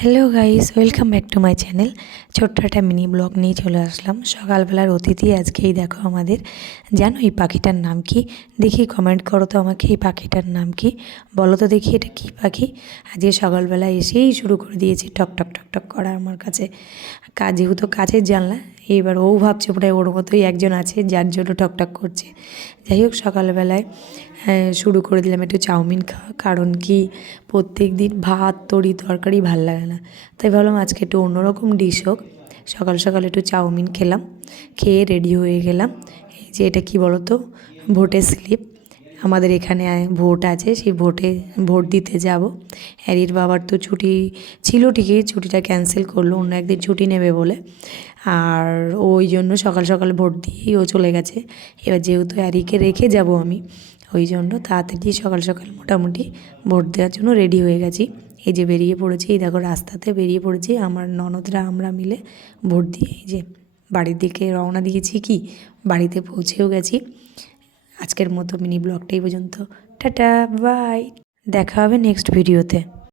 Hello guys welcome back to my channel ছোট্ট একটা mini blog নিয়ে চলে আসলাম। সকালবেলার অতিথি আজকেই দেখো আমাদের। জানো এই পাখিটার নাম কি? দেখি কমেন্ট করো তো আমাকে এই পাখিটার নাম কি? বলো তো দেখি এটা কী পাখি? আজকে সকালবেলা এসেই শুরু করে দিয়েছে টক টক টক টক করা আমার কাছে। যেহেতু কাছের জানলা, এবার ও ভাবছে প্রায় ওর মতোই একজন আছে, যার জন্য টকটক করছে। যাই হোক, সকালবেলায় শুরু করে দিলাম একটু চাউমিন খাওয়া। কারণ কি প্রত্যেক দিন ভাত, তরি, তরকারি ভালো লাগে না তাই ভাবলাম আজকে একটু অন্যরকম ডিশ হোক। সকাল সকাল একটু চাউমিন খেলাম, খেয়ে রেডি হয়ে গেলাম। এই যে এটা কি বলো তো ভোটের স্লিপ আমাদের এখানে ভোট আছে, সেই ভোটে ভোট দিতে যাব। হ্যারির বাবার তো ছুটি ছিল ঠিকই, ছুটিটা ক্যান্সেল করল, অন্য একদিন ছুটি নেবে বলে। আর ওই জন্য সকাল সকাল ভোট দিয়েই ও চলে গেছে। এবার যেহেতু হ্যারিকে রেখে যাব আমি, ওই জন্য তাড়াতাড়ি সকাল সকাল মোটামুটি ভোট দেওয়ার জন্য রেডি হয়ে গেছি। এই যে বেরিয়ে পড়েছি, এই দেখো রাস্তাতে বেরিয়ে পড়েছি, আমার ননদরা, আমরা মিলে ভোট দিয়ে এই যে বাড়ির দিকে রওনা দিয়েছি কি? বাড়িতে পৌঁছেও গেছি। আজকের মতো মিনি ব্লগটাই পর্যন্ত। টাটা, বাই। দেখা হবে নেক্সট ভিডিওতে